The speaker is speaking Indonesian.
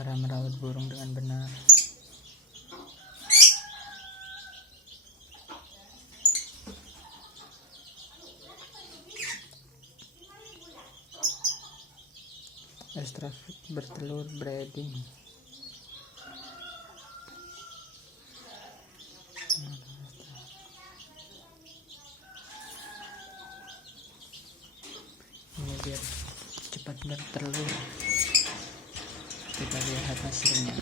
Cara merawat burung dengan benar. Extra bertelur breeding. Ini biar cepat bertelur. Kita lihat hasilnya.